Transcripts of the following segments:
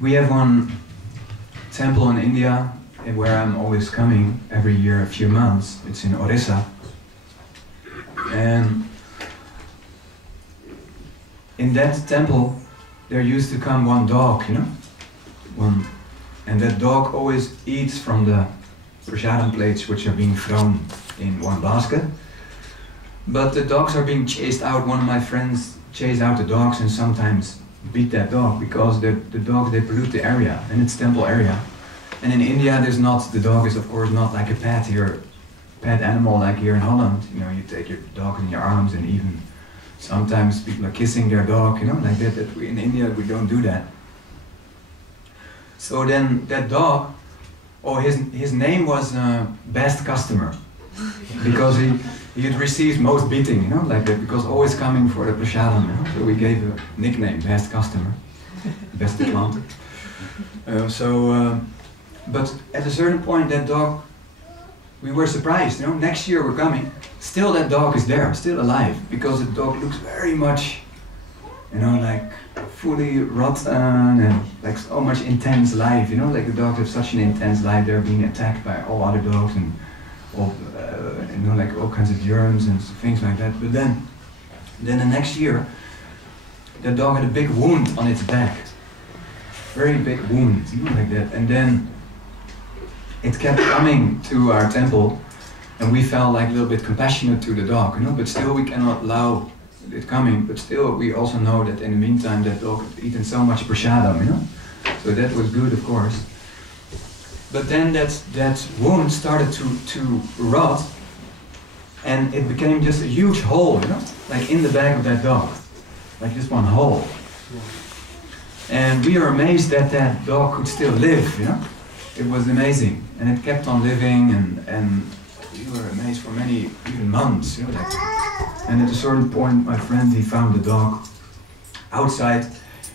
we have one temple in India where I'm always coming every year, a few months. It's in Orissa. And in that temple, there used to come one dog, you know? And that dog always eats from the prasadam plates which are being thrown in one basket. But the dogs are being chased out. One of my friends chase out the dogs and sometimes beat that dog because the dogs, they pollute the area, and it's temple area. And in India, the dog is of course not like a pet here, pet animal like here in Holland. You know, you take your dog in your arms, and even sometimes people are kissing their dog, you know, like that. In India, we don't do that. So then that dog, his name was best customer, because he had received most beating, you know, like that, because always coming for the prasadam, you know. So we gave a nickname, best customer, best klant. But at a certain point, that dog, we were surprised, you know, next year we're coming, still that dog is there, still alive, because the dog looks very much, you know, like fully rotten and like so much intense life, you know, like the dogs have such an intense life, they're being attacked by all other dogs and all, you know, like all kinds of germs and things like that. But then the next year, the dog had a big wound on its back, very big wound, you know, like that, and then it kept coming to our temple, and we felt like a little bit compassionate to the dog, you know, but still we cannot allow it coming, but still we also know that in the meantime that dog had eaten so much prasadam, you know, so that was good, of course. But then that wound started to rot, and it became just a huge hole, you know, like in the back of that dog, like just one hole. And we were amazed that that dog could still live, you know. It was amazing, and it kept on living, and we were amazed for many, even months, you know, like. And at a certain point, my friend, he found the dog outside,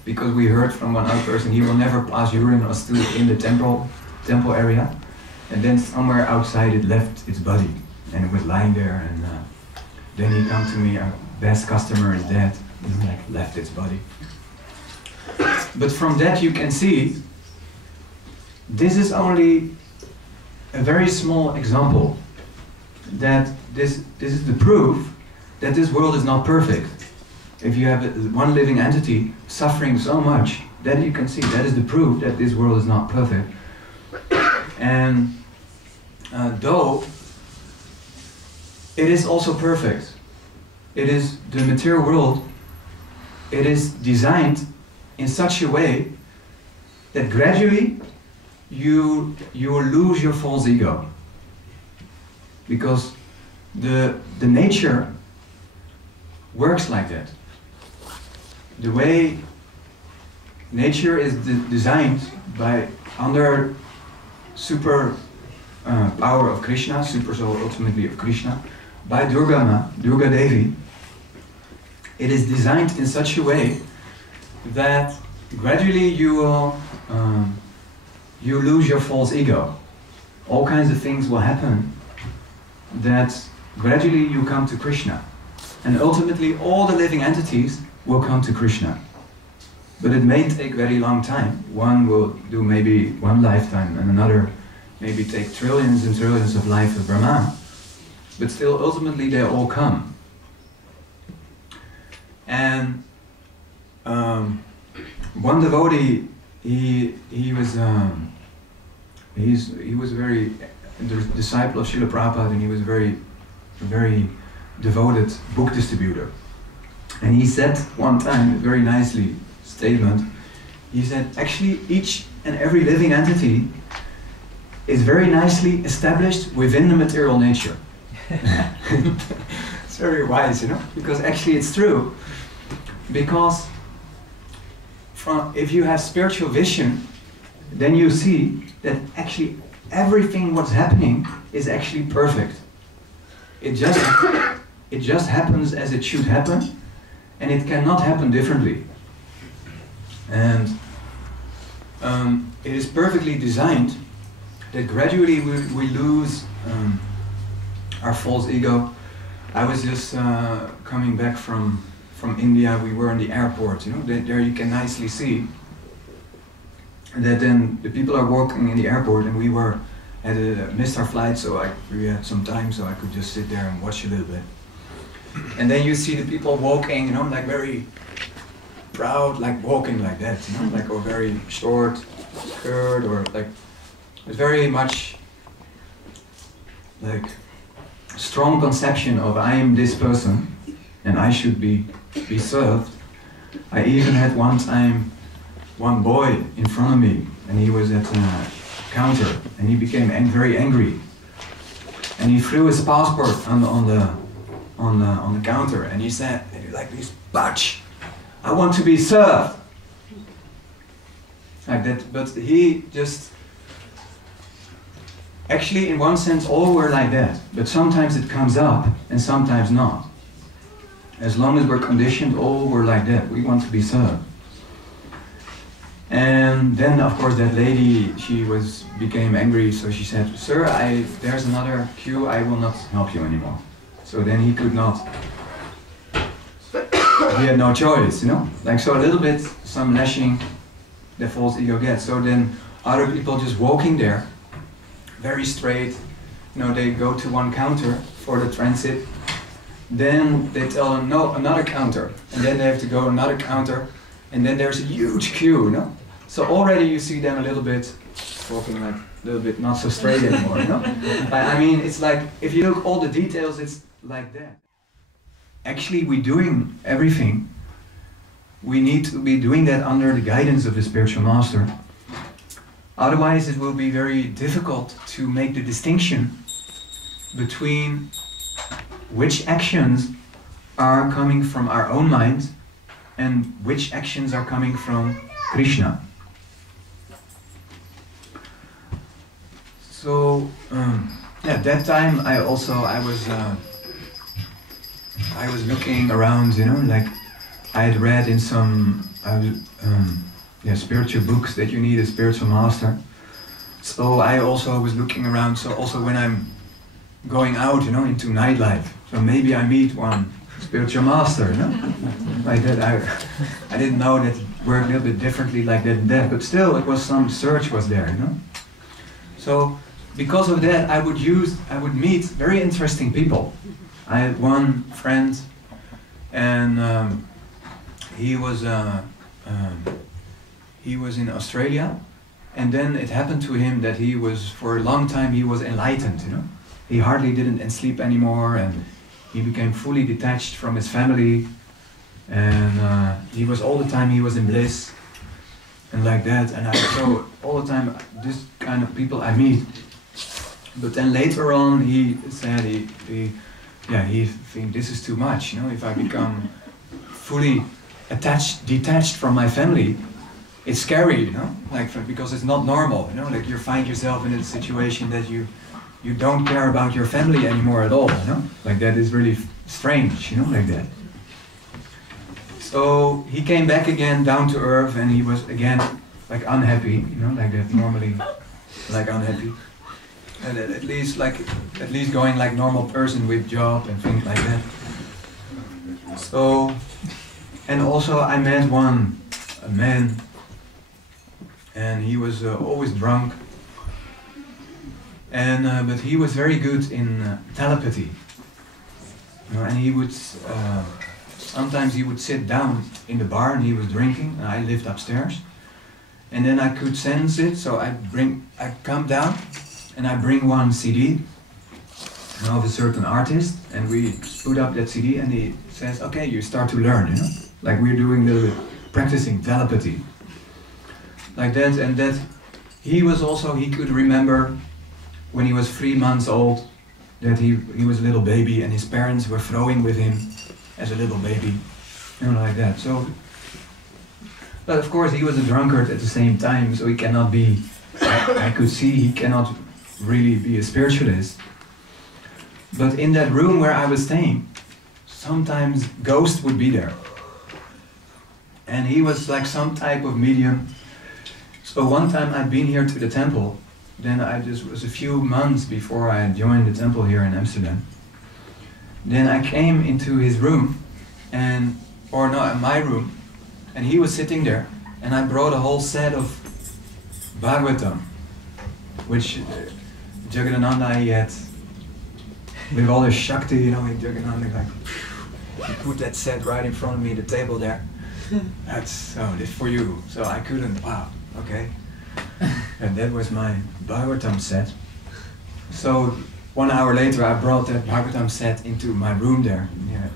because we heard from one other person he will never pass urine or stool in the temple area, and then somewhere outside it left its body, and it was lying there, and then he come to me, our best customer is dead, and like left its body. But from that you can see, this is only a very small example that this is the proof that this world is not perfect. If you have one living entity suffering so much, that you can see, that is the proof that this world is not perfect. And though it is also perfect, it is the material world, it is designed in such a way that gradually you will lose your false ego, because the nature works like that. The way nature is designed by under super power of Krishna, super soul ultimately of Krishna, by Durga Devi, it is designed in such a way that gradually you will you lose your false ego. All kinds of things will happen that gradually you come to Krishna. And ultimately all the living entities will come to Krishna. But it may take very long time. One will do maybe one lifetime, and another maybe take trillions and trillions of life of Brahma. But still ultimately they all come. And one devotee, he was a very disciple of Srila Prabhupada, and he was a very devoted book distributor. And he said one time, very nicely statement, he said, actually each and every living entity is very nicely established within the material nature. It's very wise, you know, because actually it's true. Because if you have spiritual vision, then you see that actually everything what's happening is actually perfect. It just happens as it should happen, and it cannot happen differently. And it is perfectly designed that gradually we lose our false ego. I was just coming back from India. We were in the airport, you know, there you can nicely see that then the people are walking in the airport, and we had missed our flight, so we had some time, so I could just sit there and watch a little bit. And then you see the people walking, you know, like very proud, like walking like that, you know, like, or very short skirt, or like, it's very much like strong conception of I am this person and I should be served. I even had one time one boy in front of me, and he was at a counter, and he became very angry, and he threw his passport on the counter, and he said, like this, "Batch, I want to be served." Like that, but he just, actually in one sense all were like that, but sometimes it comes up and sometimes not. As long as we're conditioned, all were like that, we want to be served. And then of course that lady, she became angry, so she said, "Sir, there's another queue, I will not help you anymore." So then he could not, he had no choice, you know? Like, so a little bit, some lashing the false ego gets. So then other people just walking there, very straight, you know, they go to one counter for the transit, then they tell them, "No, another counter," and then they have to go another counter, and then there's a huge queue, you know? So already you see them a little bit walking like a little bit not so straight anymore, you know? I mean, it's like, if you look all the details, it's like that. Actually, we're doing everything. We need to be doing that under the guidance of the spiritual master. Otherwise, it will be very difficult to make the distinction between which actions are coming from our own mind and which actions are coming from Krishna. So at that time I was looking around, you know, like I had read in some spiritual books that you need a spiritual master. So I also was looking around, so also when I'm going out, you know, into nightlife, so maybe I meet one spiritual master, you know, like that. I didn't know that it worked a little bit differently like that and that, but still it was some search was there, you know. So because of that, I would meet very interesting people. I had one friend, and he was in Australia, and then it happened to him that for a long time he was enlightened, you know. He hardly didn't sleep anymore, and he became fully detached from his family, and he was all the time he was in bliss, and like that. And so all the time this kind of people I meet. But then later on he said he think this is too much, you know. If I become fully detached from my family, it's scary, you know, like because it's not normal, you know, like you find yourself in a situation that you don't care about your family anymore at all, you know, like that is really strange, you know, like that. So he came back again down to earth, and he was again like unhappy, you know, like that, normally like unhappy, and at least going like normal person with job and things like that. So, and also I met a man, and he was always drunk, and but he was very good in telepathy, you know, and he would sometimes he would sit down in the bar and he was drinking, and I lived upstairs, and then I could sense it, so I come down and I bring one CD of a certain artist, and we put up that CD, and he says, "Okay, you start to learn," you know, like we're doing practicing telepathy, like that. And that he could remember when he was 3 months old that he was a little baby, and his parents were throwing with him as a little baby, you know, like that. So, but of course he was a drunkard at the same time, so he cannot be, I could see he cannot really be a spiritualist. But in that room where I was staying, sometimes ghosts would be there. And he was like some type of medium. So one time I'd been here to the temple, then it was a few months before I joined the temple here in Amsterdam. Then I came into his room, in my room, and he was sitting there, and I brought a whole set of Bhagavatam, which Jagadananda he had with all his Shakti, you know, Jagadananda like, he put that set right in front of me, the table there. That's, oh, this for you. So I couldn't, wow, okay. And that was my Bhagavatam set. So 1 hour later I brought that Bhagavatam set into my room there,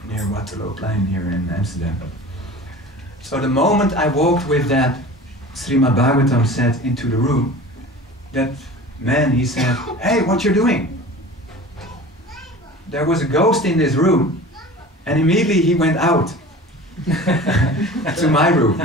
near Waterlooplein here in Amsterdam. So the moment I walked with that Srimad Bhagavatam set into the room, that man, he said, "Hey, what you doing?" There was a ghost in this room, and immediately he went out to my room.